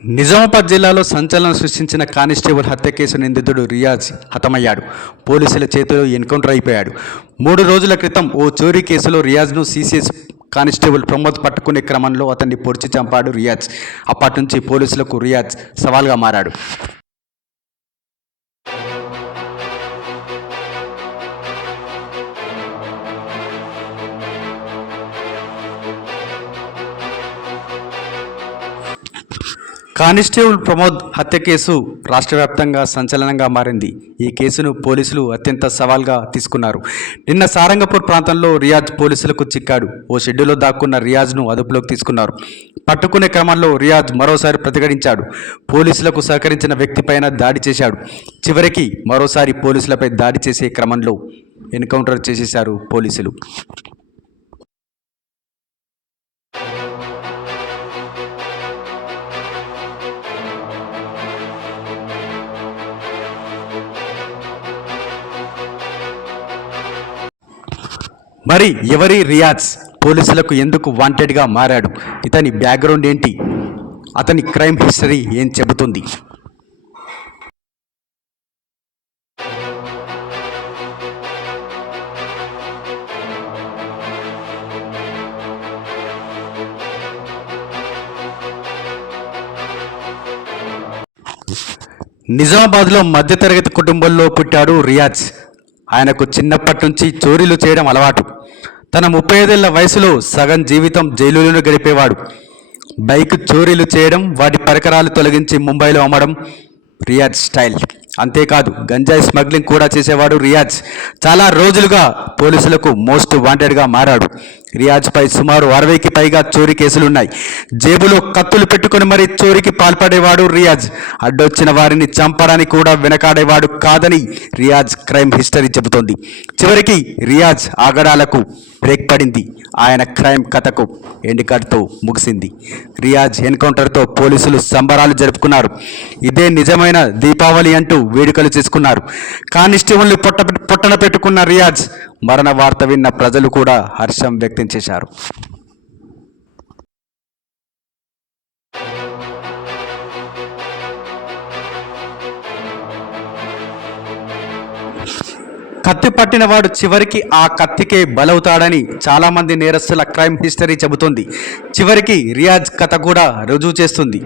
నిజామాబాద్ జిల్లాలో సంచలనం సృష్టించిన కానిస్టేబుల్ హత్య కేసు నిందితుడు రియాజ్ హతమయ్యాడు. పోలీసుల చేతిలో ఎన్కౌంటర్ అయిపోయాడు. 3 రోజుల క్రితం ఓ చోరీ కేసులో రియాజ్ను సిసిఎస్ కానిస్టేబుల్ ప్రమోద్ పట్టుకునే క్రమంలో అతన్ని పొడిచి చంపాడు రియాజ్. అప్పటి నుంచి పోలీసులకు రియాజ్ సవాల్గా మారాడు. కానిస్టేబుల్ ప్రమోద్ హత్య కేసు రాష్ట్ర వ్యాప్తంగా సంచలనంగా మారింది. ఈ కేసును పోలీసులు అత్యంత సవాల్గా తీసుకున్నారు. నిన్న సారంగపూర్ ప్రాంతంలో రియాజ్ పోలీసులకు చిక్కాడు. ఓ షెడ్యూలో దాక్కున్న రియాజ్ను అదుపులోకి తీసుకున్నారు. పట్టుకునే క్రమంలో రియాజ్ మరోసారి ప్రతిఘటించాడు. పోలీసులకు సహకరించిన వ్యక్తిపైన దాడి చేశాడు. చివరికి మరోసారి పోలీసులపై దాడి చేసే క్రమంలో ఎన్కౌంటర్ చేసేశారు పోలీసులు. మరి ఎవరి రియాజ్? పోలీసులకు ఎందుకు వాంటెడ్గా మారాడు? ఇతని బ్యాక్గ్రౌండ్ ఏంటి? అతని క్రైమ్ హిస్టరీ ఏం చెబుతుంది? నిజామాబాద్లో మధ్యతరగతి కుటుంబంలో పుట్టాడు రియాజ్. ఆయనకు చిన్నప్పటి నుంచి చోరీలు చేయడం అలవాటు. తన 35 ఏళ్ల వయసులో సగం జీవితం జైలులోనే గడిపేవాడు. బైక్ చోరీలు చేయడం, వాటి పరికరాలు తొలగించి ముంబైలో అమ్మడం రియాజ్ స్టైల్. అంతేకాదు, గంజాయి స్మగ్లింగ్ కూడా చేసేవాడు రియాజ్. చాలా రోజులుగా పోలీసులకు మోస్ట్ వాంటెడ్గా మారాడు. రియాజ్పై సుమారు 60కి పైగా చోరీ కేసులున్నాయి. జేబులో కత్తులు పెట్టుకుని మరీ చోరీకి పాల్పడేవాడు రియాజ్. అడ్డొచ్చిన వారిని చంపడానికి కూడా వెనకాడేవాడు కాదని రియాజ్ క్రైమ్ హిస్టరీ చెబుతోంది. చివరికి రియాజ్ ఆగడాలకు బ్రేక్ పడింది. ఆయన క్రైమ్ కథకు ఎండికట్తో ముగిసింది. రియాజ్ ఎన్కౌంటర్తో పోలీసులు సంబరాలు జరుపుకున్నారు. ఇదే నిజమైన దీపావళి అంటూ వేడుకలు చేసుకున్నారు. కానిస్టేబుల్ని పొట్టన పెట్టుకున్న రియాజ్ మరణ వార్త విన్న ప్రజలు కూడా హర్షం వ్యక్తం చేశారు. కత్తి పట్టినవాడు చివరికి ఆ కత్తికే బలవుతాడని చాలామంది నేరస్తుల క్రైమ్ హిస్టరీ చెబుతుంది. చివరికి రియాజ్ కథ కూడా రుజువు చేస్తుంది.